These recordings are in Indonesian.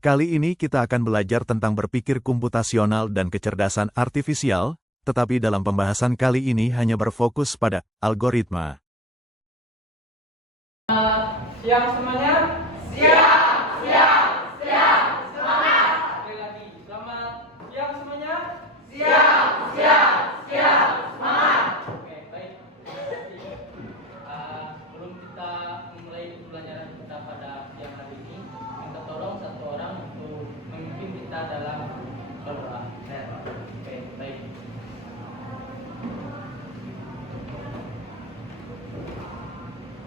Kali ini kita akan belajar tentang berpikir komputasional dan kecerdasan artifisial, tetapi dalam pembahasan kali ini hanya berfokus pada algoritma. Siap semuanya? Siap, semangat. Sekali lagi, selamat siang semuanya? Siap, semangat. Oke, baik. Sebelum kita memulai pembelajaran kita pada siang hari ini, minta tolong satu orang untuk memimpin kita dalam berdoa. Oke, baik.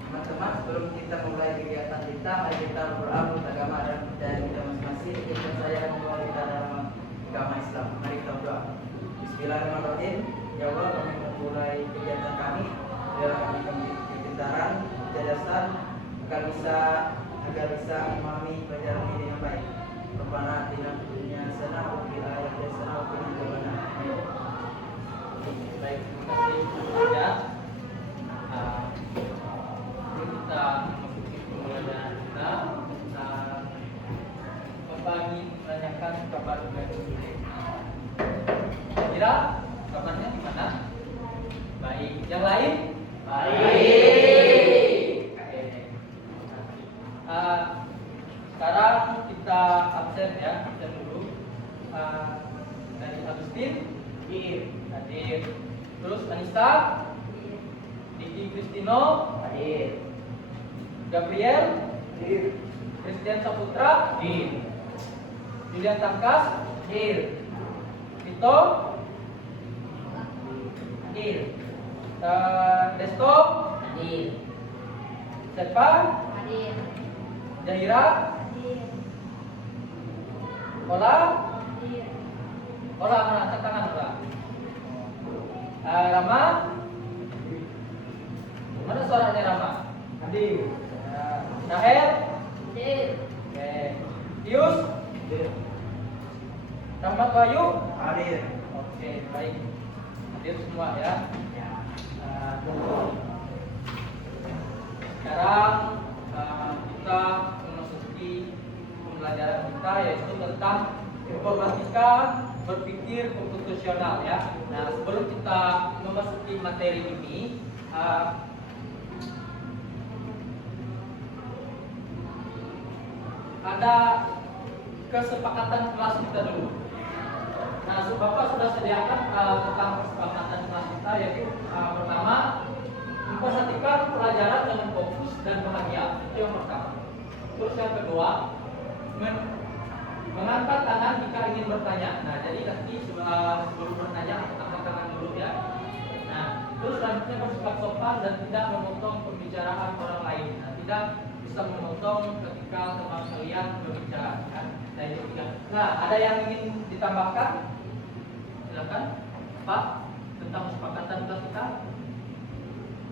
Teman-teman, sebelum kita mulai kegiatan kita, mari kita berdoa menurut agama dan percaya kita masing-masing. Kita saya membawa kita dalam agama Islam. Mari kita berdoa. Bismillahirrahmanirrahim. Ya Allah, kami memulai kegiatan kami. Biarlah kami kepintaran, kecerdasan, agar bisa memahami pelajaran ini dengan baik. Rabbana atina fid dunya hasanah wa fil akhirati hasanah wa qina adzabannar. Baik, terima kasih ya. Kita memasuki pembelajaran kita berbagi menanyakan kabar baik. Kira kabarnya gimana? Baik. Yang lain? Baik. Oke. Sekarang kita absen ya, absen dulu. Dari Agustin, hadir. Terus Anissa, Diki Kristino, Hadir. Gabriel, Christian Saputra, Julian Tangkas, Vito, Desto, Stefan, Jahira, Ola, mana angkat tangan Ola? Rama, mana suaranya Rama? Syahir, oke. Tius, Rahmat Wahyu, Hadir. oke, baik. Hadir semua ya. Sekarang kita memasuki pembelajaran kita yaitu tentang informatika berpikir komputasional ya. Nah, sebelum kita memasuki materi ini, ada kesepakatan kelas kita dulu. Nah, Bapak sudah sediakan tentang kesepakatan kelas kita yaitu pertama, memperhatikan pelajaran dengan fokus dan bahagia. Itu yang pertama. Terus yang kedua, mengangkat tangan jika ingin bertanya. Nah, jadi nanti sebelum bertanya angkat tangan dulu ya. Nah, terus selanjutnya bersikap sopan dan tidak memotong pembicaraan orang lain. Nah, tidak bisa memotong ketika teman kalian berbicara ya. Nah, itu tiga. Nah, ada yang ingin ditambahkan? Silakan, Pak, tentang kesepakatan kita.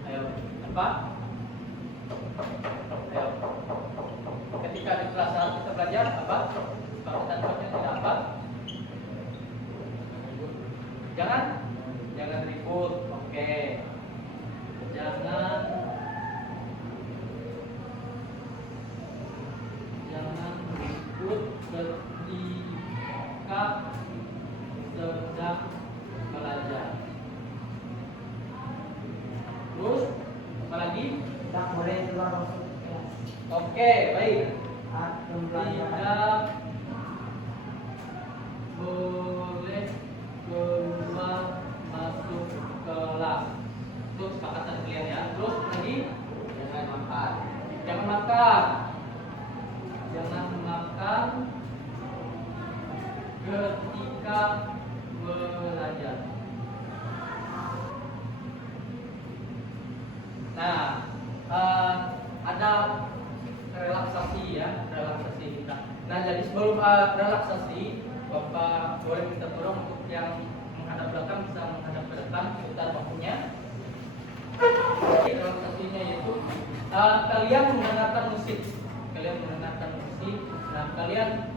Ayo, Pak. Ayo. Ketika di kelas kita belajar apa? Kesepakatan tidak apa? Jangan ribut. Oke. Jangan ribut ketika sedang belajar. Terus apa lagi? Tak boleh keluar masuk kelas. Oke, baik. Pembelajaran. Tidak boleh keluar masuk kelas. Itu kesepakatan kalian ya. Terus lagi jangan makan. Jangan makan ketika belajar. Nah, ada relaksasi ya, relaksasi kita. Nah, jadi sebelum relaksasi, Bapak boleh minta tolong untuk yang menghadap belakang bisa menghadap ke depan, putar bahunya. Relaksasinya yaitu kalian mendengarkan musik. Nah, kalian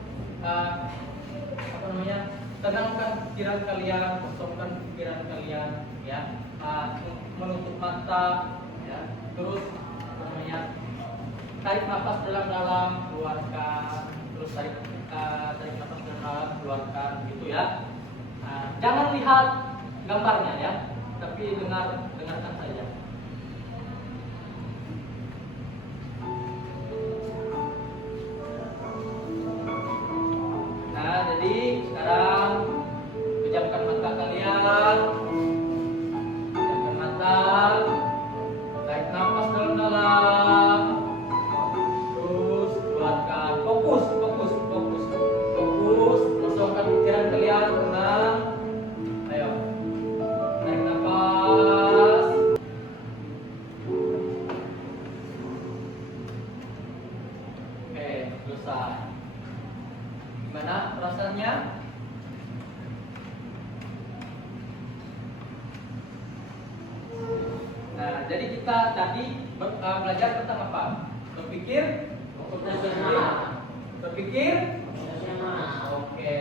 tenangkan pikiran kalian, kosongkan pikiran kalian, ya. Menutup mata, ya. Terus tarik nafas dalam-dalam, keluarkan, terus tarik nafas dalam, keluarkan gitu ya. Nah, jangan lihat gambarnya ya, tapi dengarkan saja. Nah, jadi sekarang pejamkan mata kalian. Pejamkan mata. Tarik nafas dalam-dalam. Terus keluarkan. Fokus. Kosongkan pikiran kalian, tenang. Ayo. Tarik nafas. Oke, selesai. Gimana perasaannya? Nah, jadi kita tadi belajar tentang apa? Berpikir, oke,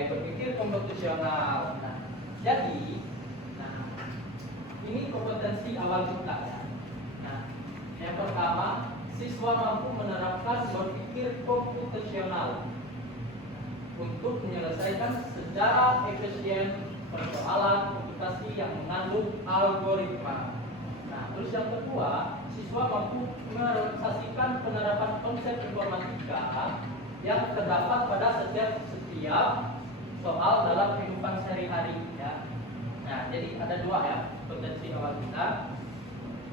berpikir komputasional. Nah, jadi, ini kompetensi awal kita ya. Nah, yang pertama, siswa mampu menerapkan berpikir komputasional untuk menyelesaikan secara efisien persoalan komputasi yang mengandung algoritma. Nah, terus yang kedua, siswa mampu merealisasikan penerapan konsep informatika yang terdapat pada setiap soal dalam kehidupan sehari-hari ya. Nah, jadi ada dua ya potensi awal kita.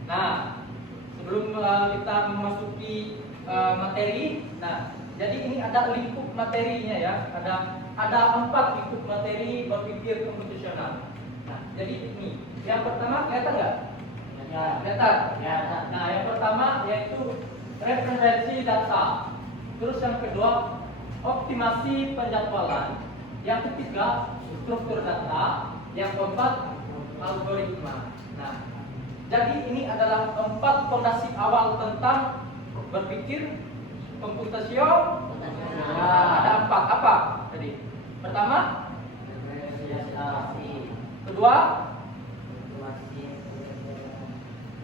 Nah, sebelum kita memasuki materi, nah jadi ini ada lingkup materinya ya. Ada 4 lingkup materi berpikir komputasional. Nah, jadi ini yang pertama kelihatan nggak? Kelihatan. Nah, yang pertama yaitu referensi data. Terus yang kedua optimasi penjadwalan. Yang ketiga struktur data. Yang keempat algoritma. Nah, jadi ini adalah 4 fondasi awal tentang berpikir komputasional. Nah, ada 4 apa tadi? Pertama, kedua,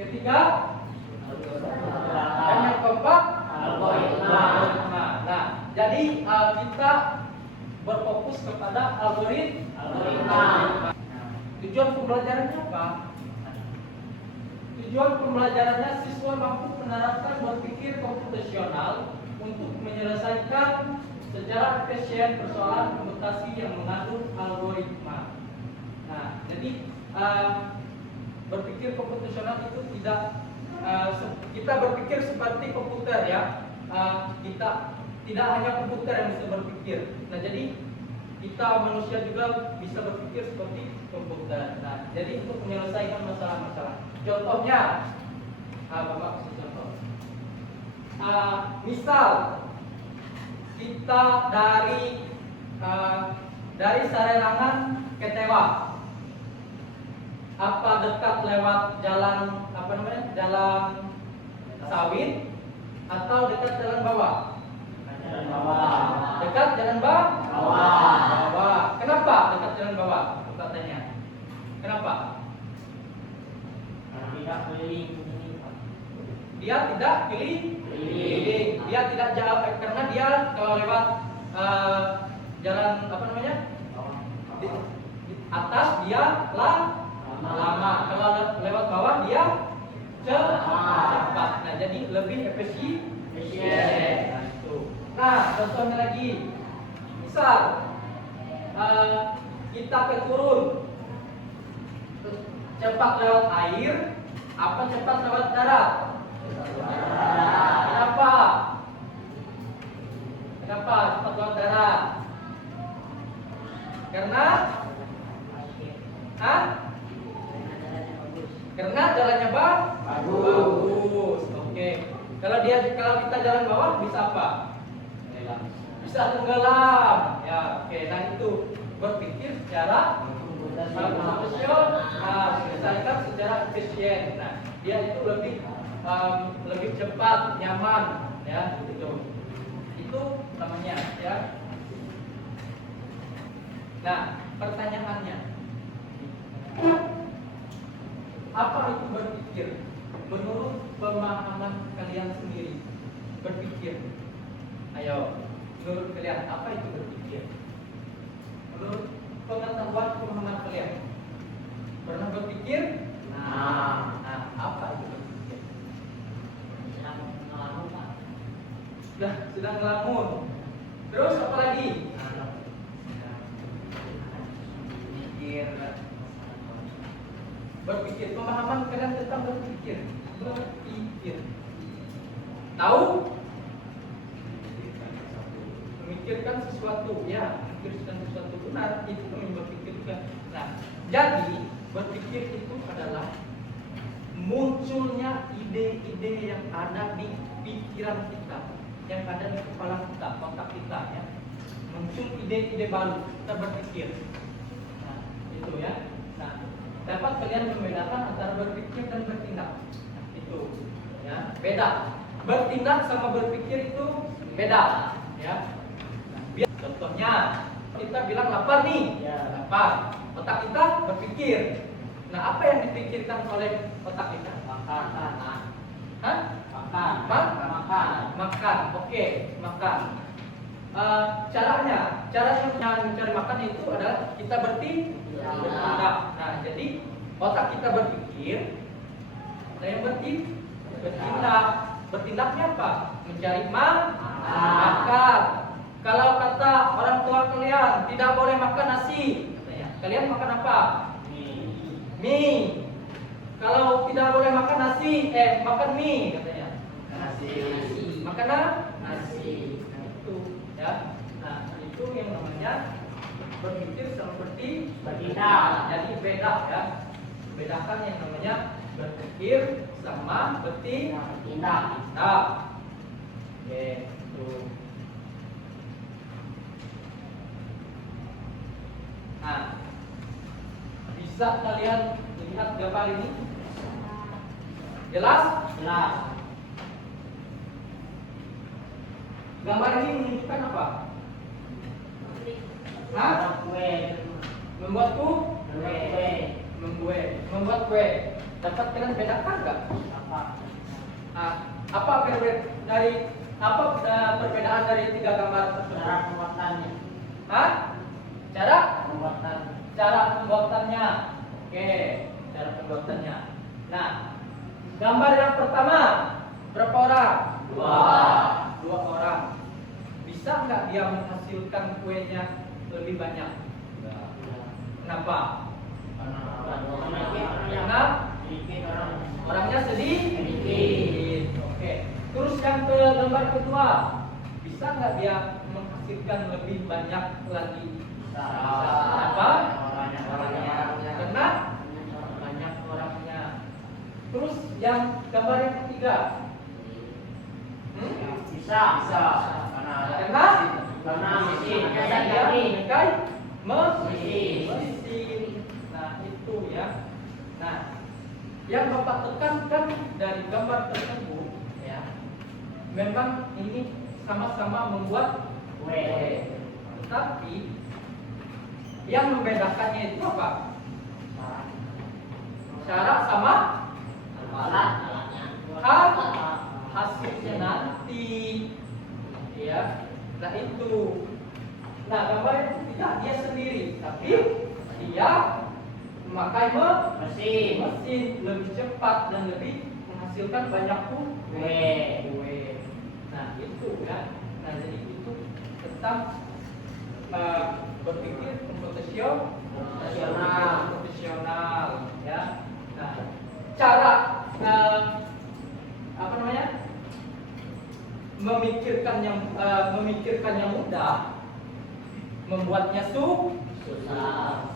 ketiga, dan yang keempat algoritma. Nah, jadi kita berfokus kepada algoritma. Tujuan pembelajarannya apa? Tujuan pembelajarannya siswa mampu menerapkan berpikir komputasional untuk menyelesaikan secara efisien persoalan komputasi yang mengandung algoritma. Nah, jadi berpikir komputasional itu tidak kita berpikir seperti komputer ya. Kita tidak hanya komputer yang bisa berpikir. Nah, jadi kita manusia juga bisa berpikir seperti komputer. Nah, jadi untuk menyelesaikan masalah-masalah. Contohnya, Bapak kasih contoh. Misal kita dari Sarenangan ke Tewa. Apa dekat lewat jalan jalan sawit atau dekat jalan bawah? Dekat jalan bawah. Kenapa dekat jalan bawah? Katanya. Kenapa? Tidak keliling. Dia tidak keliling. Dia tidak jauh karena dia kalau lewat jalan di atas dia lama. Kalau lewat bawah dia cepat. Nah, jadi lebih efisien. Nah, contohnya lagi, misal kita ke turun, cepat lewat air, apa cepat lewat darat? Kenapa? Kenapa cepat lewat darat? Karena Karena jalannya bagus. Oke. Kalau kita jalan bawah bisa apa? Bisa tenggelam. Ya, oke. Nah, itu berpikir secara komputasional, menyelesaikan secara efisien. Nah, dia itu lebih cepat, nyaman, ya, gitu. Itu namanya, ya. Nah, pertanyaannya, apa itu berpikir? Menurut pemahaman kalian sendiri, berpikir. Ayo, Menurut kalian apa itu berpikir? Menurut pengetahuan pemahaman kalian, pernah berpikir? Nah, apa itu berpikir? Sedang ngelamun. Terus apa lagi? Berpikir, pemahaman kalian tentang berpikir. Tahu? Memikirkan sesuatu, ya, memikirkan sesuatu benar, itu namanya berpikir juga. Nah, jadi berpikir itu adalah munculnya ide-ide yang ada di pikiran kita, yang ada di kepala kita, otak kita, ya. Muncul ide-ide baru, kita berpikir. Nah, itu ya. Nah, dapat kalian membedakan antara berpikir dan bertindak. Nah, itu, ya, beda. Bertindak sama berpikir itu beda, ya. Contohnya, kita bilang lapar nih, ya, lapar. Otak kita berpikir. Nah, apa yang dipikirkan oleh otak kita? Makan. Hah? Makan. Oke, makan. Caranya mencari makan itu adalah kita bertindak. Nah, jadi otak kita berpikir, dan yang bertindak. Bertindaknya apa? Mencari makan. Kalau kata orang tua kalian tidak boleh makan nasi, kalian makan apa? Mie. Kalau tidak boleh makan nasi, makan mie katanya. Nasi. Makan nasi. Nah, itu, ya. Nah, itu yang namanya berpikir seperti bertindak. Jadi beda, ya. Bedakan yang namanya berpikir sama bertindak. Oke, itu. Nah, bisa kalian lihat gambar ini? Jelas? Gambar ini menunjukkan apa? Membuat kue. Dapat kalian bedakan nggak? Apa perbedaan dari tiga gambar tersebut? Cara pembuatannya. Cara pembuatannya. Oke, cara pembuatannya. Nah, gambar yang pertama berapa orang? Dua orang. Bisa nggak dia menghasilkan kuenya lebih banyak? Kenapa? Karena orangnya sedikit. Oke. Terus yang ke gambar kedua, bisa nggak dia menghasilkan lebih banyak lagi? Kenapa? Karena banyak orangnya. Terus yang gambar yang ketiga, Bisa. karena mesin. Nah, itu ya. Nah, yang Bapak tekankan dari gambar tersebut, ya, memang ini sama-sama membuat kue. Tetapi yang membedakannya itu apa? Cara sama hasilnya nanti, ya. Nah, itu. Nah, gambar yang ketiga dia sendiri, tapi dia memakai mesin lebih cepat dan lebih menghasilkan banyak kue. Nah, itu ya. Nah, jadi itu tentang berpikir profesional, ya. Nah, cara memikirkannya mudah, membuatnya susah,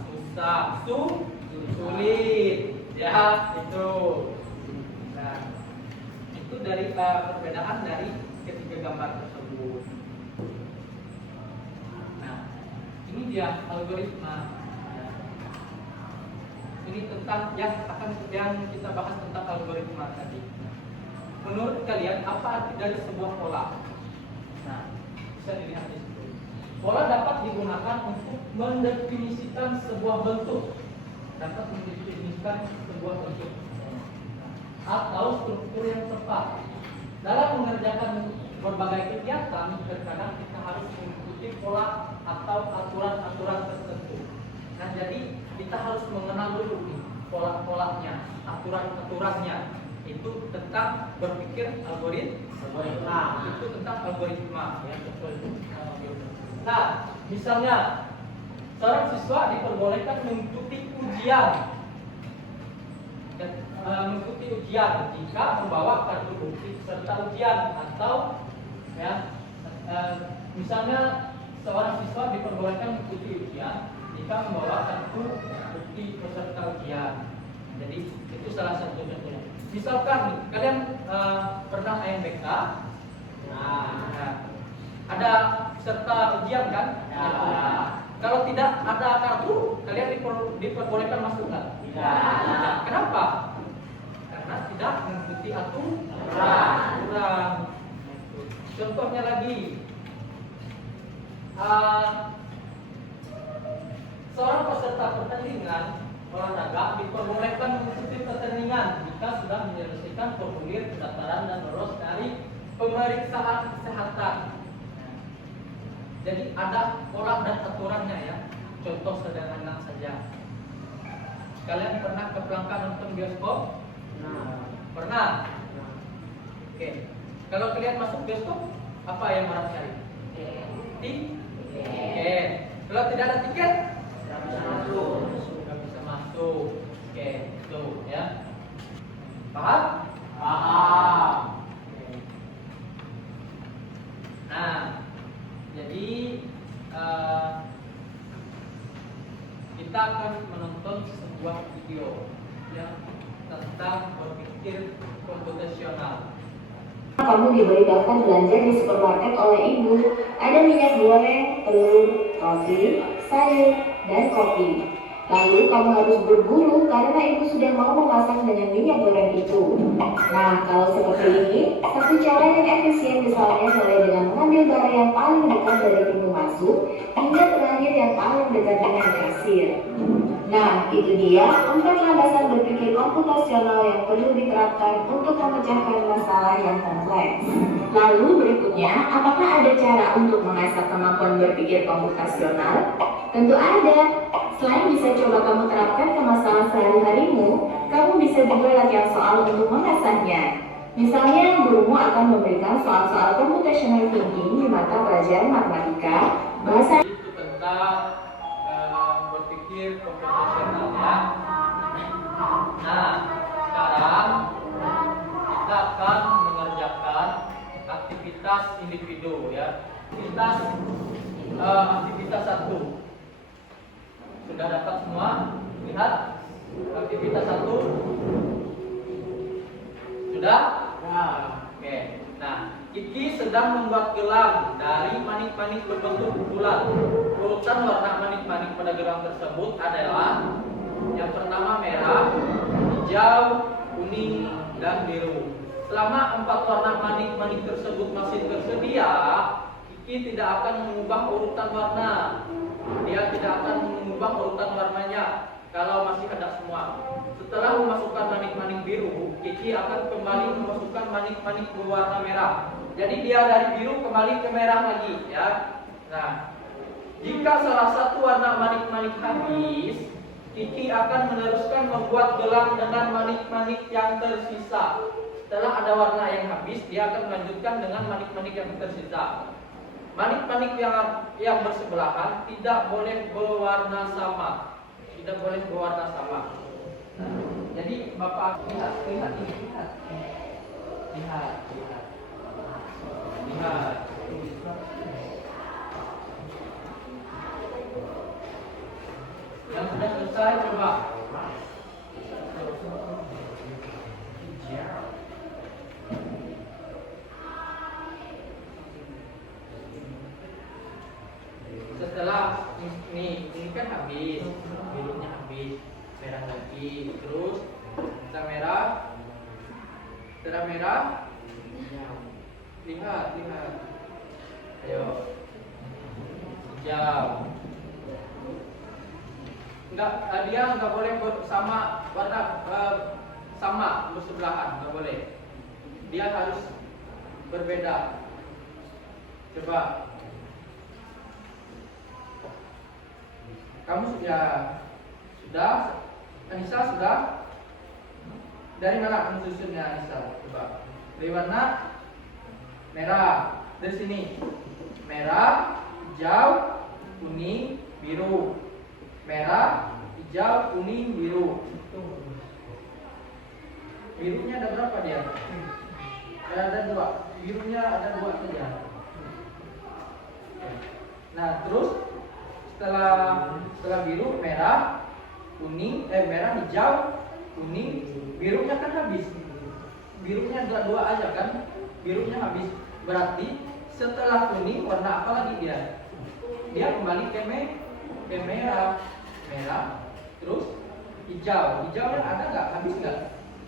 sulit, ya, itu. Nah, itu dari perbedaan dari ketiga gambar tersebut. Nah, ini dia algoritma. Ini tentang yang kita bahas tentang algoritma tadi. Menurut kalian apa arti dari sebuah pola? Nah, bisa dilihat di situ. Pola dapat digunakan untuk mendefinisikan sebuah bentuk, atau struktur yang tepat. Dalam mengerjakan berbagai kegiatan, terkadang kita harus mengikuti pola atau aturan-aturan tertentu. Nah, jadi kita harus mengenal dulu nih pola-polanya, aturan-aturannya. Itu tentang berpikir algoritma. Itu tentang algoritma ya. Nah, misalnya seorang siswa diperbolehkan mengikuti ujian. Mengikuti ujian jika membawa kartu bukti peserta ujian, atau ya misalnya seorang siswa diperbolehkan mengikuti ujian jika membawa kartu bukti peserta ujian. Jadi itu salah satu contohnya. Misalkan nih, kalian pernah AMBK, ada peserta ujian kan? Kalau tidak ada kartu, kalian diperbolehkan masuk nggak? Tidak. Kenapa? Karena tidak mengikuti aturan. Contohnya lagi, seorang peserta pertandingan olahraga diperbolehkan mengikuti pertandingan jika sudah menyelesaikan formulir pendaftaran dan lolos dari pemeriksaan kesehatan. Jadi ada pola dan aturannya ya. Contoh sederhana saja. Kalian pernah ke Pelangka nonton bioskop? Pernah? Oke. Kalau kalian masuk bioskop, apa yang harus cari? Tiket. Oke. Kalau tidak ada tiket, tidak bisa masuk. Oke, itu ya. Paham? Paham. Nah, jadi kita akan menonton sebuah video yang tentang berpikir komputasional. Kamu diberi daftar belanja di supermarket oleh ibu. Ada minyak goreng, telur, roti, sayur, dan kopi. Lalu kamu harus berburu karena ibu sudah mau memasak dengan minyak goreng itu. Nah, kalau seperti ini, satu cara yang efisien misalnya mulai dengan mengambil barang yang paling dekat dari pintu masuk hingga terakhir yang paling dekat dengan kasir. Nah, itu dia 4 landasan berpikir komputasional yang perlu diterapkan untuk memecahkan masalah yang kompleks. Lalu berikutnya, apakah ada cara untuk mengasah kemampuan berpikir komputasional? Tentu ada. Selain bisa coba kamu terapkan ke masalah sehari-harimu, kamu bisa juga latihan soal untuk mengasahnya. Misalnya, gurumu akan memberikan soal-soal computational thinking di mata pelajaran matematika, bahasa Itu tentang berpikir komputasional ya. Nah, sekarang kita akan mengerjakan aktivitas individu ya. Aktivitas 1. Sudah dapat semua? Lihat aktivitas 1. Sudah? Oke. Nah, Kiki sedang membuat gelang dari manik-manik berbentuk bulat. Urutan warna manik-manik pada gelang tersebut adalah yang pertama merah, hijau, kuning, dan biru. Selama 4 warna manik-manik tersebut masih tersedia, Kiki tidak akan mengubah urutan warna. Dia tidak akan mengubah urutan warnanya kalau masih ada semua. Setelah memasukkan manik-manik biru, Kiki akan kembali memasukkan manik-manik berwarna merah. Jadi dia dari biru kembali ke merah lagi ya. Nah, jika salah satu warna manik-manik habis, Kiki akan meneruskan membuat gelang dengan manik-manik yang tersisa. Setelah ada warna yang habis, dia akan melanjutkan dengan manik-manik yang tersisa. Manik-manik yang bersebelahan tidak boleh berwarna sama. Tidak boleh berwarna sama. Nah, jadi Bapak lihat ini, lihat. Yang sudah selesai coba. Setelah ini kan habis, birunya habis, merah lagi, terus setelah merah, lihat, ayo, hijau. Dia nggak boleh sama warna sama bersebelahan, nggak boleh. Dia harus berbeda. Coba. Kamu sudah? Anissa sudah? Dari mana kamu susunnya Anissa? Coba. Dari warna merah. Dari sini. Merah, hijau, kuning, biru. Merah, hijau, kuning, biru. Birunya ada berapa dia? Ada 2. Birunya ada 2 saja. Nah, terus setelah biru, merah, kuning, merah, hijau, kuning, birunya kan habis. Birunya 2 aja kan? Birunya habis. Berarti setelah kuning warna apa lagi dia? Dia kembali ke merah, terus hijau. Hijaunya ada nggak? Habis nggak?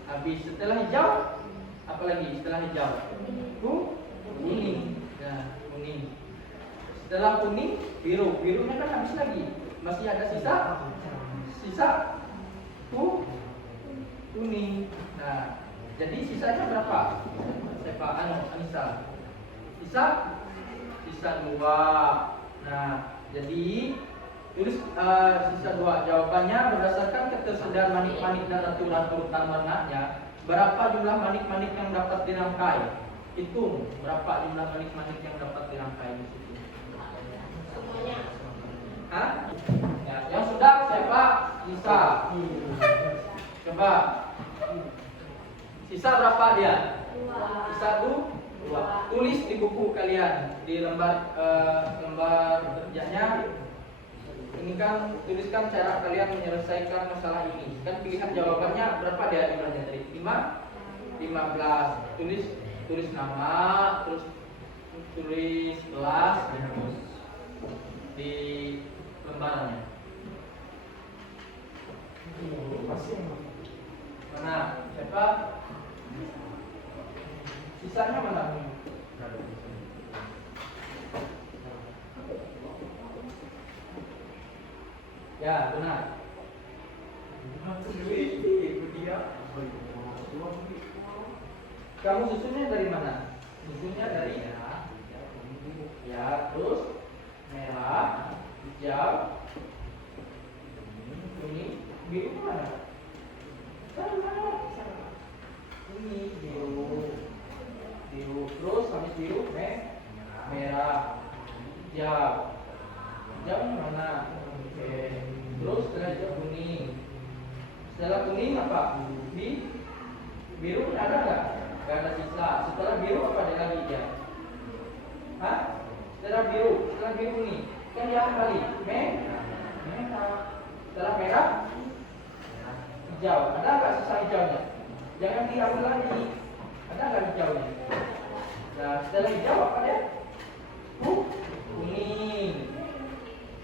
Habis. Setelah hijau, apa lagi? Setelah hijau, kuning. Nah, kuning. Setelah kuning, biru. Birunya kan habis lagi. Masih ada sisa kuning. Nah, jadi sisanya berapa? Siapa? Anissa. Sisa 2. Nah, jadi tulis sisa 2. Jawabannya berdasarkan ketersediaan manik-manik dan aturan urutan warnanya. Berapa jumlah manik-manik yang dapat dirangkai? Hitung berapa jumlah manik-manik yang dapat dirangkai di situ. Semuanya. Hah? Ya, yang sudah siapa? Sisa. Coba. Sisa berapa dia? 2. Sisa 2. Tulis di buku kalian di lembar kerjanya. Ini kan tuliskan cara kalian menyelesaikan masalah ini. Kan pilihan jawabannya berapa dia jumlahnya tadi? 15. Tulis nama, terus tulis kelas di lembarannya. Mana? Siapa? Sisanya mana? Ya, benar. Kamu susunnya dari mana? Susunnya dari ya, terus merah, hijau, kuning, biru mana? Sana. Ini biru, terus habis biru merah, hijau mana? Oke. Terus setelah hijau kuning. Setelah kuning apa? Biru ada nggak? Nggak ada sisa. Setelah biru apa ada lagi dia? Hah? Setelah biru nih kan dia kembali merah. Setelah merah hijau. Ada nggak sisa hijaunya? Jangan diambil lagi. Ada nggak hijaunya? Nah, setelah hijau apa dia? Kuning.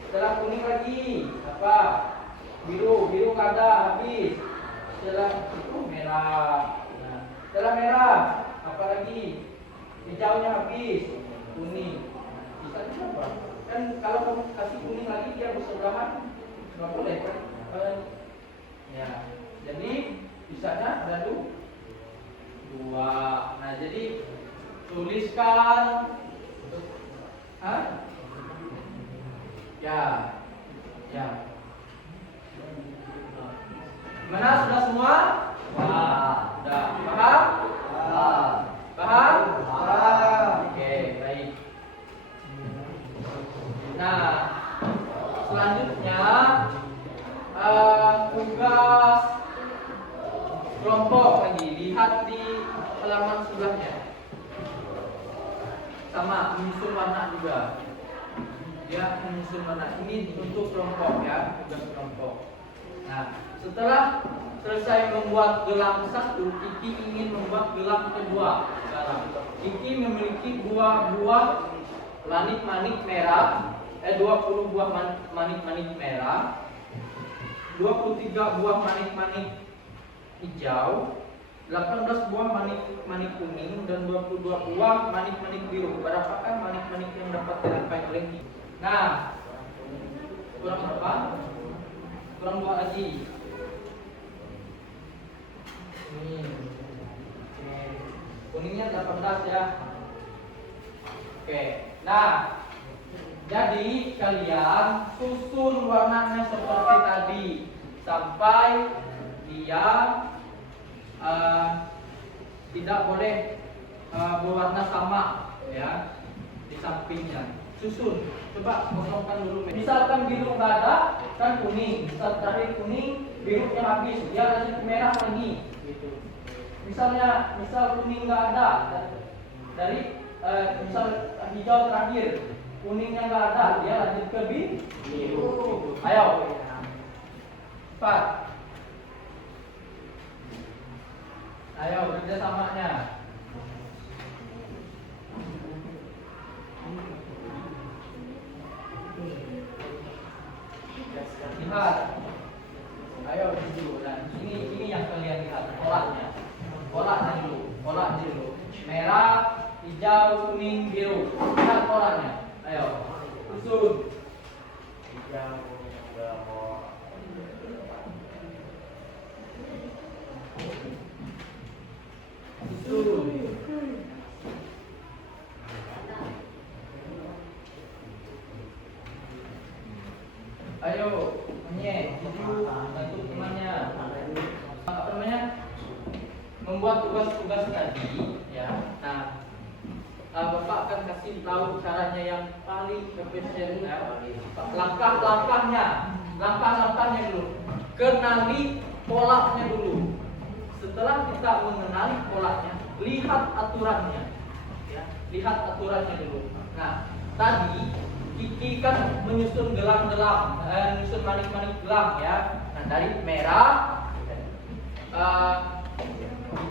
Setelah kuning lagi apa? Biru nggak ada, habis. Setelah itu merah. Nah, setelah merah apa lagi? Hijaunya habis, kuning. Sisanya apa? Kan kalau kamu kasih kuning lagi dia bersebelahan, nggak boleh kan? Ya, jadi sisanya ada 2. Nah, jadi tuliskan. Hah? Ya. Mana sudah semua? Sudah. Paham? Paham? Oke, baik. Nah, selanjutnya tugas kelompok lagi. Lihat di halaman sebelahnya. Sama, menyusun warna juga. Dia menyusun warna. Ini untuk kelompok ya, tugas kelompok. Nah, setelah selesai membuat gelang 1, Kiki ingin membuat gelang kedua. Sekarang, Kiki memiliki 2 buah manik-manik merah, 20 buah manik-manik merah, 23 buah manik-manik hijau, 18 buah manik-manik kuning, dan 22 buah manik-manik biru. Berapakah manik-manik yang dapat dirangkai oleh Kiki? Nah, kurang berapa? Kurang 2 lagi. Ini. Kuningnya 18 ya. Oke. Nah, jadi kalian susun warnanya seperti tadi sampai dia tidak boleh berwarna sama ya di sampingnya. Susun, coba kosongkan dulu. Misalkan biru nggak ada, kan kuning. Misal terakhir kuning, birunya habis, dia lanjut merah lagi. Gitu. Misal kuning nggak ada, dari misal hijau terakhir, kuningnya nggak ada, dia lanjut ke biru. Ayo, cepat. Ayo kerjasamanya. Lihat. Ayo dulu. Dan ini yang kalian lihat polanya. Polanya dulu. Merah, hijau, kuning, biru. Lihat polanya. Ayo. Susun. Hijau, ayo, bantu temannya. Apa namanya? Membuat tugas-tugas tadi, ya. Nah, Bapak akan kasih tahu caranya yang paling profesional. Langkah-langkahnya dulu. Kenali polanya dulu. Setelah kita mengenali polanya, lihat aturannya. Ya, lihat aturannya dulu. Nah, tadi Kiki kan menyusun gelang-gelang, menyusun manik-manik gelang ya. Nah, dari merah,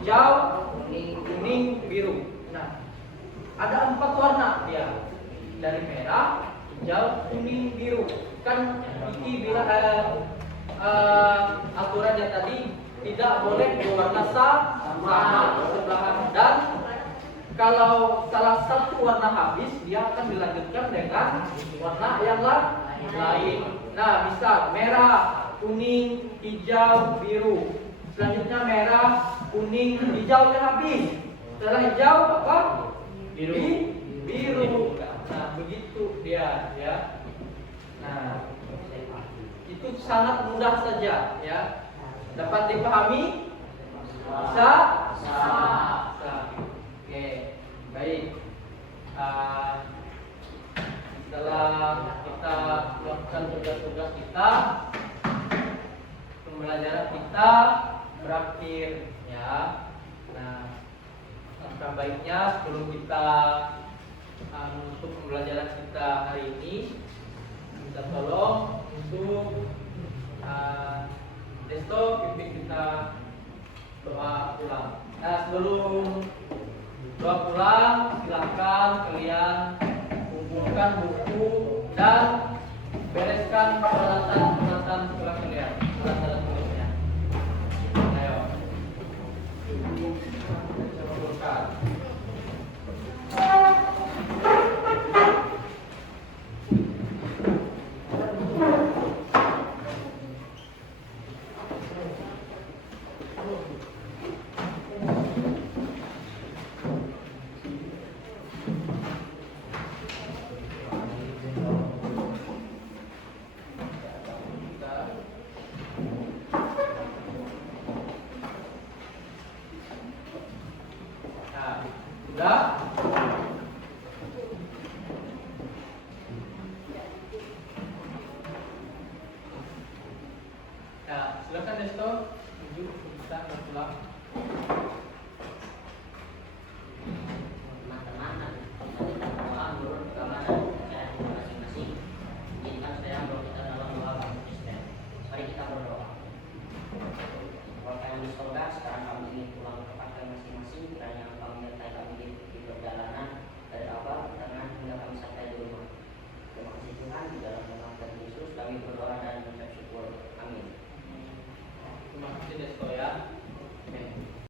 hijau, kuning, biru. Nah, ada 4 warna dia. Dari merah, hijau, kuning, biru. Kan Kiki bilang aturannya tadi tidak boleh berwarna sama sebelahan, dan kalau salah satu warna habis, dia akan dilanjutkan dengan warna yang lain. Nah, misal merah, kuning, hijau, biru. Selanjutnya merah, kuning, hijaunya habis. Setelah hijau apa? Biru. Nah, begitu dia, ya. Nah, itu sangat mudah saja, ya. Dapat dipahami? Bisa? Oke, baik. Setelah kita melakukan tugas-tugas kita, pembelajaran kita berakhir, ya. Nah, langkah baiknya sebelum kita menutup pembelajaran kita hari ini, minta tolong untuk Desto pimpin kita doa pulang. Nah, sebelum doa pulang, silakan kalian kumpulkan buku dan bereskan peralatan sekolah kalian, peralatan tulisnya. Ayo, kumpulkan. Sudah? Nah, silakan Desto, tunjuk kita pulang. Teman-teman, doa menurut agama dan masing-masing. Izinkan saya kita dalam doa Kristen. Mari kita berdoa. Kalau kalian berdoa sekarang